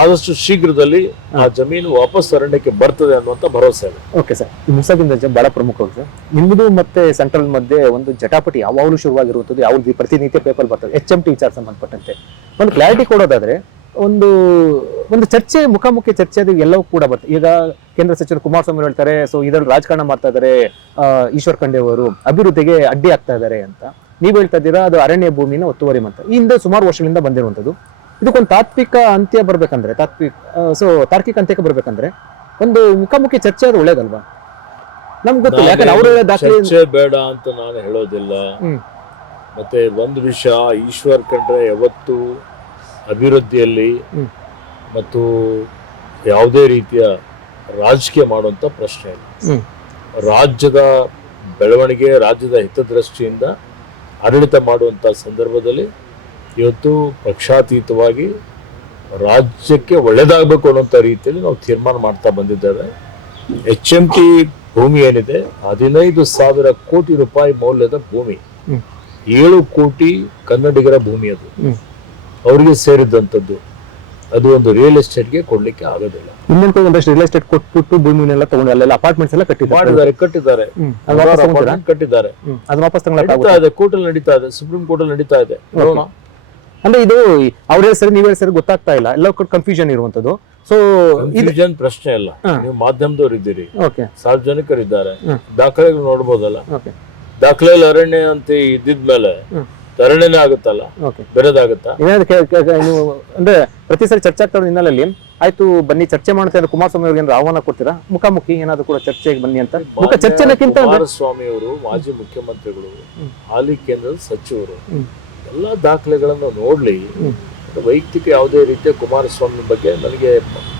Speaker 2: ಆದಷ್ಟು ಶೀಘ್ರದಲ್ಲಿ ಆ ಜಮೀನು ವಾಪಸ್ ಅರಣ್ಯಕ್ಕೆ ಬರ್ತದೆ ಅನ್ನುವಂತ ಭರವಸೆ ಇದೆ.
Speaker 1: ಓಕೆ ಸರ್ ಈ ಮುಸಾಗಿಂದ ಬಹಳ ಪ್ರಮುಖವಾಗಿ ಸರ್. ನಿಮ್ಮದು ಮತ್ತೆ ಸೆಂಟ್ರಲ್ ಮಧ್ಯೆ ಒಂದು ಜಟಾಪಟಿ ಯಾವಾಗಲೂ ಶುರುವಾಗಿರುವಂಥದ್ದು ಯಾವ ಪ್ರತಿನಿತ್ಯ ಪೇಪರ್ ಬರ್ತದೆ ಎಚ್ ಎಂ ಟಿ ವಿಚಾರ ಸಂಬಂಧಪಟ್ಟಂತೆ. ಒಂದು ಕ್ಲಾರಿಟಿ ಕೊಡೋದಾದ್ರೆ ಒಂದು ಒಂದು ಚರ್ಚೆ ಮುಖಾಮುಖಿ ಚರ್ಚೆ ಅದು ಎಲ್ಲವೂ ಕೂಡ ಬರ್ತದೆ. ಈಗ ಕೇಂದ್ರ ಸಚಿವರು ಕುಮಾರಸ್ವಾಮಿ ಹೇಳ್ತಾರೆ ಸೊ ಇದರಲ್ಲಿ ರಾಜಕಾರಣ ಮಾಡ್ತಾ ಇದ್ದಾರೆ ಈಶ್ವರ್ ಖಂಡೆ ಅವರು ಅಭಿವೃದ್ಧಿಗೆ ಅಡ್ಡಿ ಆಗ್ತಾ ಇದ್ದಾರೆ ಅಂತ. ನೀವು ಹೇಳ್ತಾ ಇದ್ದೀರಾ ಅದು ಅರಣ್ಯ ಭೂಮಿನ ಒತ್ತುವರಿ ಅಂತ ಈ ಹಿಂದೆ ಸುಮಾರು ವರ್ಷಗಳಿಂದ ಬಂದಿರುವಂಥದ್ದು. ಇದಕ್ಕೊಂದು ತಾತ್ವಿಕ ಅಂತ್ಯ ಬರ್ಬೇಕಂದ್ರೆ ತಾತ್ವಿಕ ಸೊ ತಾರ್ಕಿಕ ಅಂತ್ಯಕ್ಕೆ ಬರ್ಬೇಕಂದ್ರೆ ಒಂದು ಮುಖಾಮುಖಿ ಚರ್ಚೆ ಅದು ಒಳ್ಳೇದಲ್ವಾ? ನಮ್ಗೆ ಗೊತ್ತಿಲ್ಲ ಯಾಕಂದ್ರೆ ಅವರು ದಾಖಲೆ
Speaker 2: ಬೇಡ ಅಂತ ನಾನು ಹೇಳೋದಿಲ್ಲ. ಮತ್ತೆ ಒಂದು ವಿಷಯ ಈಶ್ವರ್ ಕಂಡ್ರೆ ಯಾವತ್ತು ಅಭಿವೃದ್ಧಿಯಲ್ಲಿ ಮತ್ತು ಯಾವುದೇ ರೀತಿಯ ರಾಜಕೀಯ ಮಾಡುವಂತ ಪ್ರಶ್ನೆ ಇಲ್ಲ. ರಾಜ್ಯದ ಬೆಳವಣಿಗೆ ರಾಜ್ಯದ ಹಿತದೃಷ್ಟಿಯಿಂದ ಆಡಳಿತ ಮಾಡುವಂತ ಸಂದರ್ಭದಲ್ಲಿ ಇವತ್ತು ಪಕ್ಷಾತೀತವಾಗಿ ರಾಜ್ಯಕ್ಕೆ ಒಳ್ಳೆಯದಾಗಬೇಕು ಅನ್ನೋಂಥ ರೀತಿಯಲ್ಲಿ ನಾವು ತೀರ್ಮಾನ ಮಾಡ್ತಾ ಬಂದಿದ್ದೇವೆ. ಎಚ್ ಎಂ ಟಿ ಭೂಮಿ ಏನಿದೆ ಹದಿನೈದು ಸಾವಿರ ಕೋಟಿ ರೂಪಾಯಿ ಮೌಲ್ಯದ ಭೂಮಿ. ಏಳು ಕೋಟಿ ಕನ್ನಡಿಗರ ಭೂಮಿ ಅದು. ಅವರಿಗೆ ಸೇರಿದಂಥದ್ದು. ಅದು ಒಂದು ರಿಯಲ್ ಎಸ್ಟೇಟ್ಗೆ ಕೊಡ್ಲಿಕ್ಕೆ ಆಗೋದಿಲ್ಲ.
Speaker 1: ಇನ್ನೊಂದು ಒಂದಷ್ಟು ರಿಯಲ್ ಎಸ್ಟೇಟ್ ಕೊಟ್ಬಿಟ್ಟು ಭೂಮಿನೆಲ್ಲ ತಗೊಂಡು ಅಲ್ಲೆಲ್ಲ ಅಪಾರ್ಟ್ಮೆಂಟ್ಸ್ ಎಲ್ಲ ಕಟ್ಟಿದ್ದಾರೆ.
Speaker 2: ಮಾಡಿದ್ದಾರೆ ಕಟ್ಟಿದ್ದಾರೆ.
Speaker 1: ಹ್ಮ್. ಅದು ವಾಪಸ್ ತಗೊಂತೀರಾ?
Speaker 2: apartment ಕಟ್ಟಿದ್ದಾರೆ.
Speaker 1: ಅದು ವಾಪಸ್
Speaker 2: ನಡೀತಾ ಇದೆ ಕೋರ್ಟಲ್ಲಿ ನಡೀತಾ ಇದೆ ಸುಪ್ರೀಂ ಕೋರ್ಟ್ ಅಲ್ಲಿ ನಡೀತಾ ಇದೆ. ನೋಡೋಣ
Speaker 1: ಅಂದ್ರೆ ಇದು ಅವ್ರ ಸರಿ ನೀವ್ ಹೆಸರು ಗೊತ್ತಾಗ್ತಾ ಇಲ್ಲ. ಎಲ್ಲ ಕನ್ಫ್ಯೂಷನ್ ಇರುವಂತದ್ದು. ಸೊ ಇದು
Speaker 2: ಕನ್ಫ್ಯೂಷನ್ ಪ್ರಶ್ನೆ ಇಲ್ಲ.
Speaker 1: ಹಾ.
Speaker 2: ನೀವು ಮಾಧ್ಯಮದವ್ರು ಇದ್ದೀರಿ.
Speaker 1: ಓಕೆ
Speaker 2: ಸಾರ್ವಜನಿಕರಿದ್ದಾರೆ.
Speaker 1: ಹ್ಮ್.
Speaker 2: ದಾಖಲೆಗಳು ನೋಡ್ಬೋದಲ್ಲ.
Speaker 1: ಓಕೆ
Speaker 2: ದಾಖಲೆಯಲ್ಲಿ ಅರಣ್ಯ ಅಂತ ಇದ್ದಿದ್ಮೇಲೆ
Speaker 1: ಹ್ಮ್.
Speaker 2: ಅರಣ್ಯನೇ ಆಗುತ್ತಲ್ಲ?
Speaker 1: ಓಕೆ
Speaker 2: ಬೇರೆದಾಗುತ್ತಾ?
Speaker 1: ಏನಾದ್ರು ಕೆ- ಕೆ- ಕೆ- ನೀವು ಅಂದ್ರೆ ಪ್ರತಿ ಸರಿ ಚರ್ಚೆ ಆಗ್ತಾ ಇರೋ ಹಿನ್ನೆಲೆಯಲ್ಲಿ ಆಯ್ತು ಬನ್ನಿ ಚರ್ಚೆ ಮಾಡ್ತಾ ಕುಮಾರಸ್ವಾಮಿ ಅವ್ರಿಗೆ ಏನಾದ್ರು ಆಹ್ವಾನ ಕೊಡ್ತೀರಾ? ಮುಖಾಮುಖಿ ಏನಾದ್ರು ಕೂಡ ಚರ್ಚೆಗೆ ಬನ್ನಿ ಅಂತ? ಮುಖ ಚರ್ಚೆನಕ್ಕಿಂತ ಅಂದ್ರೆ
Speaker 2: ಕುಮಾರಸ್ವಾಮಿ ಅವರು ಮಾಜಿ ಮುಖ್ಯಮಂತ್ರಿಗಳು ಹಾಲಿ ಕೇಂದ್ರದ ಸಚಿವರು
Speaker 1: ಹ್ಮ್.
Speaker 2: ಎಲ್ಲ ದಾಖಲೆಗಳನ್ನು ನೋಡ್ಲಿ. ವೈಯಕ್ತಿಕ ಯಾವುದೇ ರೀತಿಯ ಕುಮಾರಸ್ವಾಮಿ ಬಗ್ಗೆ ನನಗೆ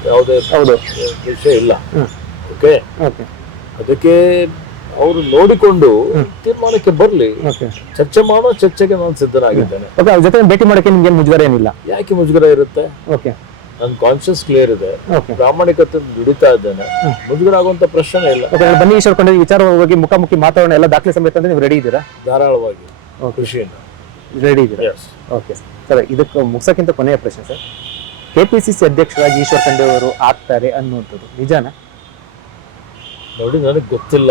Speaker 2: ಯಾವುದೇ
Speaker 1: ಹೌದು.
Speaker 2: ವಿಷಯ ಇಲ್ಲ.
Speaker 1: ಹ್ಮ್.
Speaker 2: ಓಕೆ
Speaker 1: ಓಕೆ
Speaker 2: ಅದಕ್ಕೆ ಅವರು ನೋಡಿಕೊಂಡು ತೀರ್ಮಾನಕ್ಕೆ ಬರ್ಲಿ. ಚರ್ಚೆ ಮಾಡೋ ಚರ್ಚೆಗೆ ನಾನು ಸಿದ್ಧನಾಗಿದ್ದೇನೆ.
Speaker 1: ಓಕೆ ಅವ್ರ ಜೊತೆ ಭೇಟಿ ಮಾಡಕ್ಕೆ ನಿಮ್ಗೆ ಮುಜುಗರ ಏನಿಲ್ಲ?
Speaker 2: ಯಾಕೆ ಮುಜುಗರ ಇರುತ್ತೆ?
Speaker 1: ಓಕೆ.
Speaker 2: ನನ್ನ ಕಾನ್ಶಿಯಸ್ ಕ್ಲಿಯರ್ ಇದೆ. ಪ್ರಾಮಾಣಿಕತೆ ದುಡಿತಾ ಇದ್ದೇನೆ. ಮುಜುಗರ ಆಗುವಂತ ಪ್ರಶ್ನೆ ಇಲ್ಲ.
Speaker 1: ಬನ್ನಿ ಈಶ್ವರ್ ಕೊಂಡ ವಿಚಾರವಾಗಿ ಮುಖಾಮುಖಿ ಮಾತಾಡೋಣ ಎಲ್ಲ ದಾಖಲೆ ಸಮೇತ ಅಂದ್ರೆ ನೀವು ರೆಡಿ ಇದ್ದೀರಾ?
Speaker 2: ಧಾರಾಳವಾಗಿ ಕೃಷಿಯನ್ನು
Speaker 1: ರೆಡಿ ಇದ್ದೀರಾ? ಓಕೆ ಸರ್ ಇದಕ್ಕೆ ಮುಗಿಸೋಕ್ಕಿಂತ ಕೊನೆಯ ಪ್ರಶ್ನೆ ಸರ್ ಕೆಪಿಸಿಸಿ ಅಧ್ಯಕ್ಷರಾಗಿ ಈಶ್ವರ್ ಖಂಡೆ ಅವರು ಆಗ್ತಾರೆ ಅನ್ನುವಂಥದ್ದು ನಿಜಾನ?
Speaker 2: ನೋಡಿ ನನಗೆ ಗೊತ್ತಿಲ್ಲ.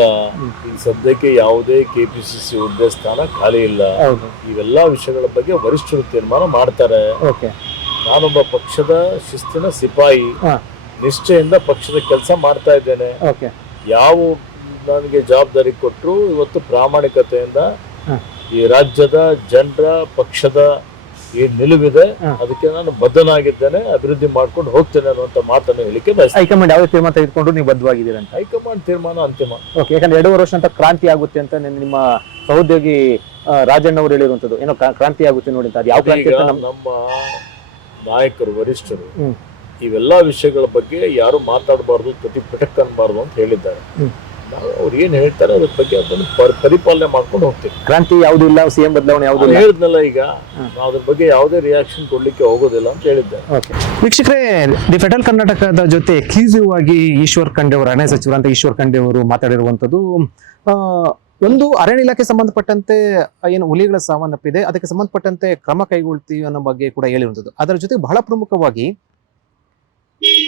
Speaker 2: ಈ ಸದ್ಯಕ್ಕೆ ಯಾವುದೇ ಸಿ ಹುದ್ದೆ ಸ್ಥಾನ ಖಾಲಿ ಇಲ್ಲ.
Speaker 1: ಹೌದು.
Speaker 2: ಇವೆಲ್ಲ ವಿಷಯಗಳ ಬಗ್ಗೆ ವರಿಷ್ಠರು ತೀರ್ಮಾನ ಮಾಡ್ತಾರೆ.
Speaker 1: ಓಕೆ.
Speaker 2: ನಾನೊಬ್ಬ ಪಕ್ಷದ ಶಿಸ್ತಿನ ಸಿಪಾಯಿ.
Speaker 1: ಹಾ.
Speaker 2: ನಿಷ್ಠೆಯಿಂದ ಪಕ್ಷದ ಕೆಲಸ ಮಾಡ್ತಾ ಇದ್ದೇನೆ.
Speaker 1: ಓಕೆ.
Speaker 2: ಯಾವ ನನಗೆ ಜವಾಬ್ದಾರಿ ಕೊಟ್ಟರು ಇವತ್ತು ಪ್ರಾಮಾಣಿಕತೆಯಿಂದ
Speaker 1: ಹ.
Speaker 2: ಈ ರಾಜ್ಯದ ಜನರ ಪಕ್ಷದ ಏನ್ ನಿಲುವಿದೆ ಅದಕ್ಕೆ ನಾನು ಬದ್ಧನಾಗಿದ್ದೇನೆ ಅಭಿವೃದ್ಧಿ ಮಾಡ್ಕೊಂಡು ಹೋಗ್ತೇನೆ ಅನ್ನುವಂತ ಮಾತನ್ನು ಹೇಳಿಕೆ
Speaker 1: ಹೈಕಮಾಂಡ್ ಯಾವ ತೀರ್ಮಾನ ತೆಗೆದುಕೊಂಡು ನೀವು ಬದ್ಧವಾಗಿದ್ದೀರಾ ಅಂತ?
Speaker 2: ಹೈಕಮಾಂಡ್ ತೀರ್ಮಾನ ಅಂತಿಮ.
Speaker 1: ಓಕೆ ಯಾಕಂದ್ರೆ ಎರಡು ವರ್ಷ ಅಂತ ಕ್ರಾಂತಿ ಆಗುತ್ತೆ ಅಂತ ನಿಮ್ಮ ಸಹೋದ್ಯೋಗಿ ರಾಜಣ್ಣವರು ರಾಜಣ್ಣ ಅವರು ಹೇಳಿರುವಂಥದ್ದು. ಏನೋ ಕ್ರಾಂತಿ ಆಗುತ್ತೆ ನೋಡಿ ಅಂತ. ಅದು ಯಾವ ಕ್ರಾಂತಿ ಅಂತ
Speaker 2: ನಮ್ಮ ನಾಯಕರು ವರಿಷ್ಠರು
Speaker 1: ಹ್ಮ್.
Speaker 2: ಇವೆಲ್ಲಾ ವಿಷಯಗಳ ಬಗ್ಗೆ ಯಾರು ಮಾತಾಡಬಾರ್ದು ಪ್ರತಿಭಟಕ್ಕನ್ಬಾರ್ದು ಅಂತ ಹೇಳಿದ್ದಾರೆ.
Speaker 1: ಹ್ಮ್.
Speaker 2: ನಾವು ಅವ್ರು ಏನು ಹೇಳ್ತಾರೆ ಅದ್ರ ಬಗ್ಗೆ ಅದನ್ನು ಪರ್- ಪರಿಪಾಲನೆ ಮಾಡ್ಕೊಂಡು ಹೋಗ್ತೀವಿ.
Speaker 1: ಕ್ರಾಂತಿ ಯಾವುದೂ ಇಲ್ಲ ಸಿಎಂ ಬದಲಾವಣೆ ಯಾವುದೂ ಇಲ್ಲ?
Speaker 2: ಹೇಳಿದ್ನಲ್ಲ ಈಗ. ನಾವು ಅದ್ರ ಬಗ್ಗೆ ಯಾವುದೇ ರಿಯಾಕ್ಷನ್ ಕೊಡ್ಲಿಕ್ಕೆ ಹೋಗೋದಿಲ್ಲ ಅಂತ ಹೇಳಿದ್ದೆ
Speaker 1: ಓಕೆ ವೀಕ್ಷಕರೇ ದಿ ಫೆಡರಲ್ ಕರ್ನಾಟಕದ ಜೊತೆ ಎಕ್ಸ್ಕ್ಲೂಸಿವ್ ಆಗಿ ಈಶ್ವರ್ ಖಂಡೆ ಅವರು ಅರಣ್ಯ ಸಚಿವರಂತ ಈಶ್ವರ್ ಖಂಡೆ ಅವರು ಮಾತಾಡಿರುವಂಥದ್ದು ಒಂದು ಅರಣ್ಯ ಇಲಾಖೆ ಸಂಬಂಧಪಟ್ಟಂತೆ ಏನು ಹುಲಿಗಳ ಸಾವನ್ನಪ್ಪಿದೆ ಅದಕ್ಕೆ ಸಂಬಂಧಪಟ್ಟಂತೆ ಕ್ರಮ ಕೈಗೊಳ್ತೀವಿ ಅನ್ನೋ ಬಗ್ಗೆ ಕೂಡ ಹೇಳಿರುವಂಥದ್ದು ಅದರ ಜೊತೆ ಬಹಳ ಪ್ರಮುಖವಾಗಿ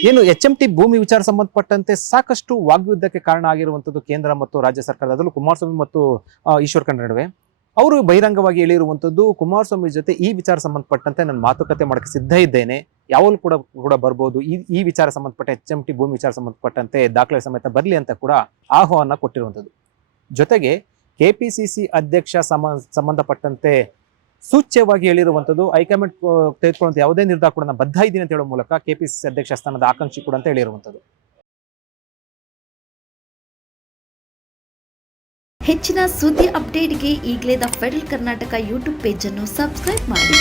Speaker 1: ಏನು ಎಚ್ ಎಂ ಟಿ ಭೂಮಿ ವಿಚಾರ ಸಂಬಂಧಪಟ್ಟಂತೆ ಸಾಕಷ್ಟು ವಾಗ್ಯುದ್ಧಕ್ಕೆ ಕಾರಣ ಆಗಿರುವಂಥದ್ದು ಕೇಂದ್ರ ಮತ್ತು ರಾಜ್ಯ ಸರ್ಕಾರದ ಅದರಲ್ಲೂ ಕುಮಾರಸ್ವಾಮಿ ಮತ್ತು ಈಶ್ವರ್ ಖಂಡ್ರೆ ನಡುವೆ. ಅವರು ಬಹಿರಂಗವಾಗಿ ಹೇಳಿರುವಂತದ್ದು ಕುಮಾರಸ್ವಾಮಿ ಜೊತೆ ಈ ವಿಚಾರ ಸಂಬಂಧಪಟ್ಟಂತೆ ನಾನು ಮಾತುಕತೆ ಮಾಡಕ್ಕೆ ಸಿದ್ಧ ಇದ್ದೇನೆ. ಯಾವಾಗಲೂ ಕೂಡ ಕೂಡ ಬರ್ಬೋದು. ಈ ಈ ವಿಚಾರ ಸಂಬಂಧಪಟ್ಟ ಎಚ್ ಎಂ ಟಿ ಭೂಮಿ ವಿಚಾರ ಸಂಬಂಧಪಟ್ಟಂತೆ ದಾಖಲೆ ಸಮೇತ ಬರಲಿ ಅಂತ ಕೂಡ ಆಹ್ವಾನ ಕೊಟ್ಟಿರುವಂಥದ್ದು. ಜೊತೆಗೆ ಕೆಪಿಸಿಸಿ ಅಧ್ಯಕ್ಷ ಸಮ, ಸಂಬಂಧಪಟ್ಟಂತೆ ಸೂಚ್ಯವಾಗಿ ಹೇಳಿರುವಂಥದ್ದು ಹೈಕಮಾಂಡ್ ತೆಗೆದುಕೊಳ್ಳುವಂಥ ಯಾವುದೇ ನಿರ್ಧಾರ ಕೂಡ ನಾನು ಬದ್ಧ ಇದ್ದೀನಿ ಅಂತ ಹೇಳೋ ಮೂಲಕ ಕೆಪಿಸಿಸಿ ಅಧ್ಯಕ್ಷ ಸ್ಥಾನದ ಆಕಾಂಕ್ಷಿ ಕೂಡ ಅಂತ ಹೇಳಿರುವಂಥದ್ದು.
Speaker 3: ಹೆಚ್ಚಿನ ಸುದ್ದಿ ಅಪ್ಡೇಟ್ಗೆ ಈಗಲೇ ದ ಫೆಡರಲ್ ಕರ್ನಾಟಕ ಯೂಟ್ಯೂಬ್ ಪೇಜನ್ನು ಸಬ್ಸ್ಕ್ರೈಬ್ ಮಾಡಿ.